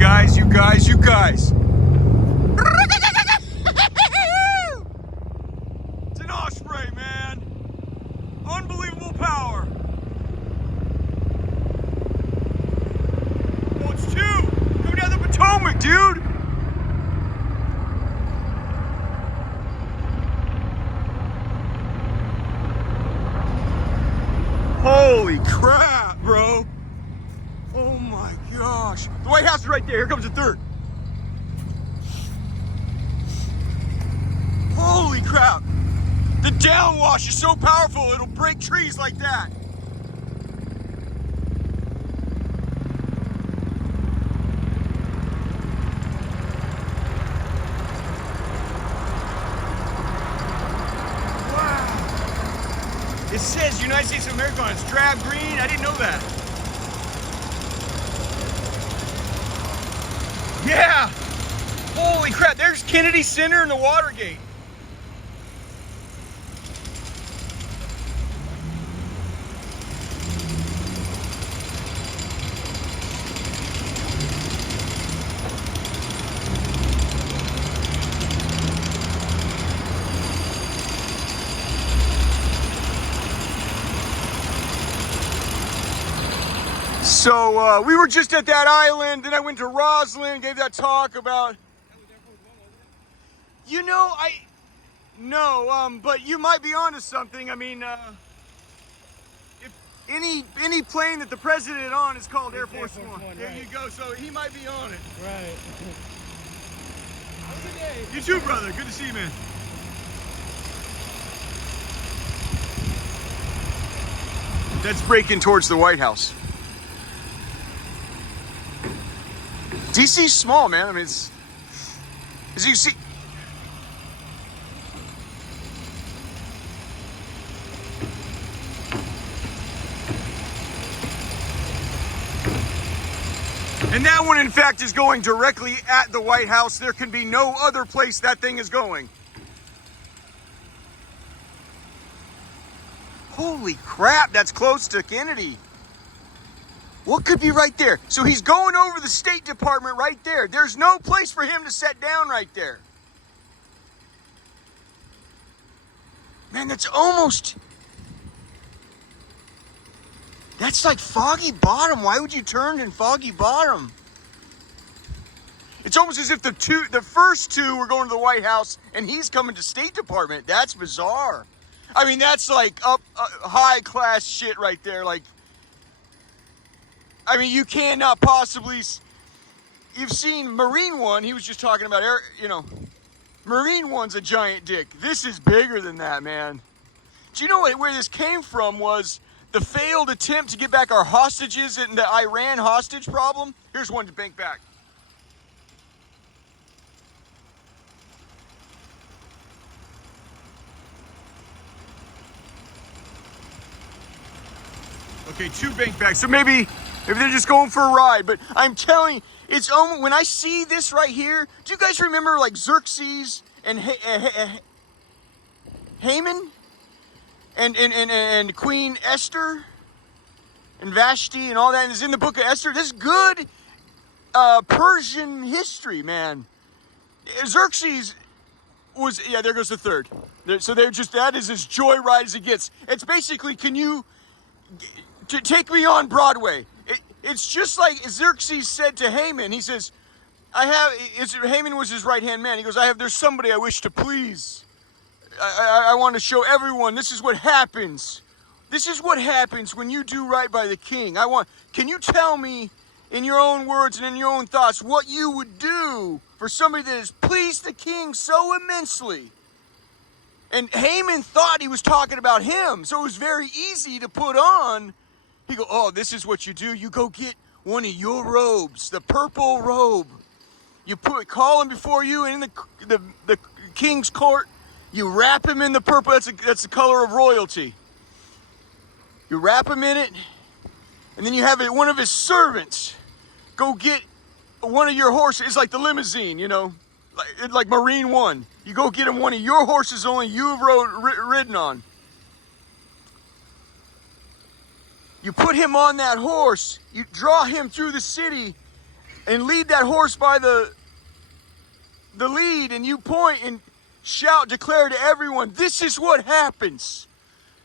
guys, you guys, you guys. It's an Osprey, man. Unbelievable power. Oh, it's two. Coming down the Potomac, dude. Holy crap, bro. Oh my gosh. The White House is right there. Here comes the third. Holy crap. The downwash is so powerful, it'll break trees like that. Wow. It says United States of America on its drab green. I didn't know that. Yeah! Holy crap, there's Kennedy Center and the Watergate. So we were just at that island, then I went to Roslyn, gave that talk about, you know, but you might be onto something. I mean, if any plane that the president on is called Air Force One. There right. You go, so he might be on it. Right. Have a good day. You too, brother. Good to see you, man. That's breaking towards the White House. DC's small, man. I mean, it's, as you see. And that one, in fact, is going directly at the White House. There can be no other place that thing is going. Holy crap, that's close to Kennedy. What could be right there? So he's going over the State Department right there. There's no place for him to set down right there. Man, that's almost... That's like Foggy Bottom. Why would you turn in Foggy Bottom? It's almost as if the first two were going to the White House and he's coming to State Department. That's bizarre. I mean, that's like up high class shit right there. Like, I mean, you cannot possibly. You've seen Marine One. He was just talking about, you know, Marine One's a giant dick. This is bigger than that, man. Do you know where this came from? Was the failed attempt to get back our hostages in the Iran hostage problem? Here's one to bank back. Okay, two bank backs. So maybe they're just going for a ride. But I'm telling you, it's almost, when I see this right here, do you guys remember like Xerxes and Haman? And Queen Esther and Vashti and all that, and it's in the book of Esther. This is good Persian history, man. Xerxes was, yeah, there goes the third. So they're just, that is as joyride as it gets. It's basically, can you take me on Broadway? It's just like Xerxes said to Haman. He says, Haman was his right-hand man. He goes, there's somebody I wish to please. I want to show everyone this is what happens. This is what happens when you do right by the king. Can you tell me in your own words and in your own thoughts what you would do for somebody that has pleased the king so immensely? And Haman thought he was talking about him, so it was very easy to put on. He go, oh, this is what you do. You go get one of your robes, the purple robe. You call him before you in the king's court. You wrap him in the purple. That's the color of royalty. You wrap him in it, and then you have one of his servants go get one of your horses. It's like the limousine, you know, like Marine One. You go get him one of your horses only you've ridden on. You put him on that horse. You draw him through the city. and lead that horse by the lead, and you point and shout, declare to everyone, this is what happens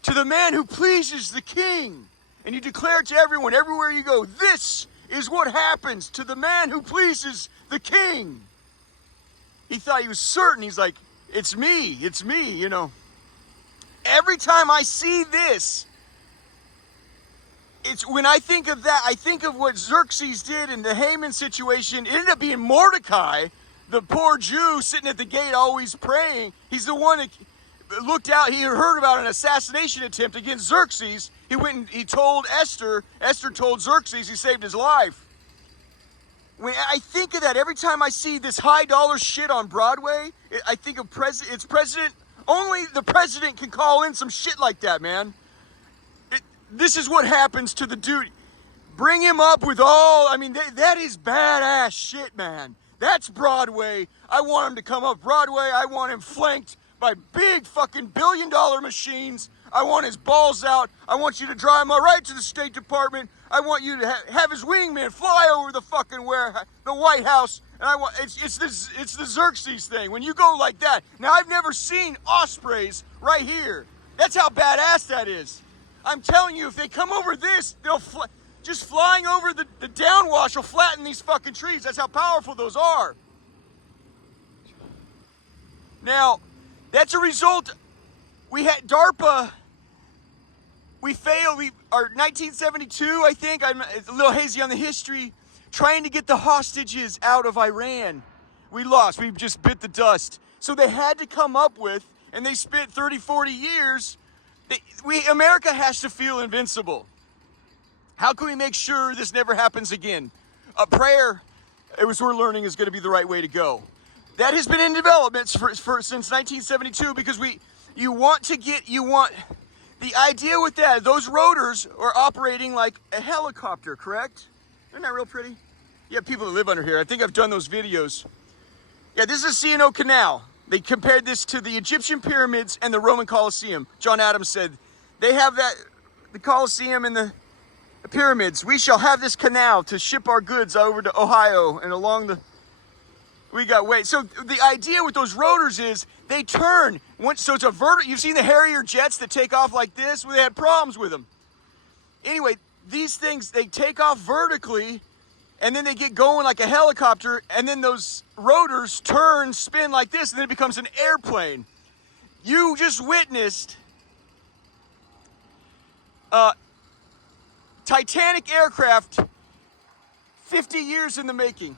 to the man who pleases the king. And you declare it to everyone, everywhere you go, this is what happens to the man who pleases the king. He thought he was certain. He's like, it's me, you know. Every time I see this, it's when I think of that, I think of what Xerxes did in the Haman situation. It ended up being Mordecai, the poor Jew sitting at the gate always praying. He's the one that looked out, he heard about an assassination attempt against Xerxes. He went and he told Esther. Esther told Xerxes, he saved his life. When I think of that, every time I see this high dollar shit on Broadway, I think of it's president, only the president can call in some shit like that, man. This is what happens to the dude. Bring him up with all, I mean, that is badass shit, man. That's Broadway. I want him to come up Broadway. I want him flanked by big fucking billion-dollar machines. I want his balls out. I want you to drive him right to the State Department. I want you to have his wingman fly over the fucking the White House. And I want it's the Xerxes thing. When you go like that. Now I've never seen ospreys right here. That's how badass that is. I'm telling you, if they come over this, they'll just flying over the downwash will flatten these fucking trees. That's how powerful those are. Now, that's a result. We had DARPA. We failed. Our 1972, I think. I'm a little hazy on the history. Trying to get the hostages out of Iran. We lost. We just bit the dust. So they had to come up with, and they spent 30, 40 years. America has to feel invincible. How can we make sure this never happens again? A prayer, we're learning, is going to be the right way to go. That has been in development since 1972 because you want the idea with that, those rotors are operating like a helicopter, correct? Isn't that real pretty? You have people that live under here. I think I've done those videos. Yeah, this is C&O Canal. They compared this to the Egyptian pyramids and the Roman Colosseum. John Adams said, they have the Colosseum and the pyramids. We shall have this canal to ship our goods over to Ohio and along we got weight. So the idea with those rotors is they turn. So it's a vertical. You've seen the Harrier jets that take off like this? Well, they had problems with them. Anyway, these things, they take off vertically and then they get going like a helicopter, and then those rotors turn, spin like this, and then it becomes an airplane. You just witnessed Titanic aircraft 50 years in the making.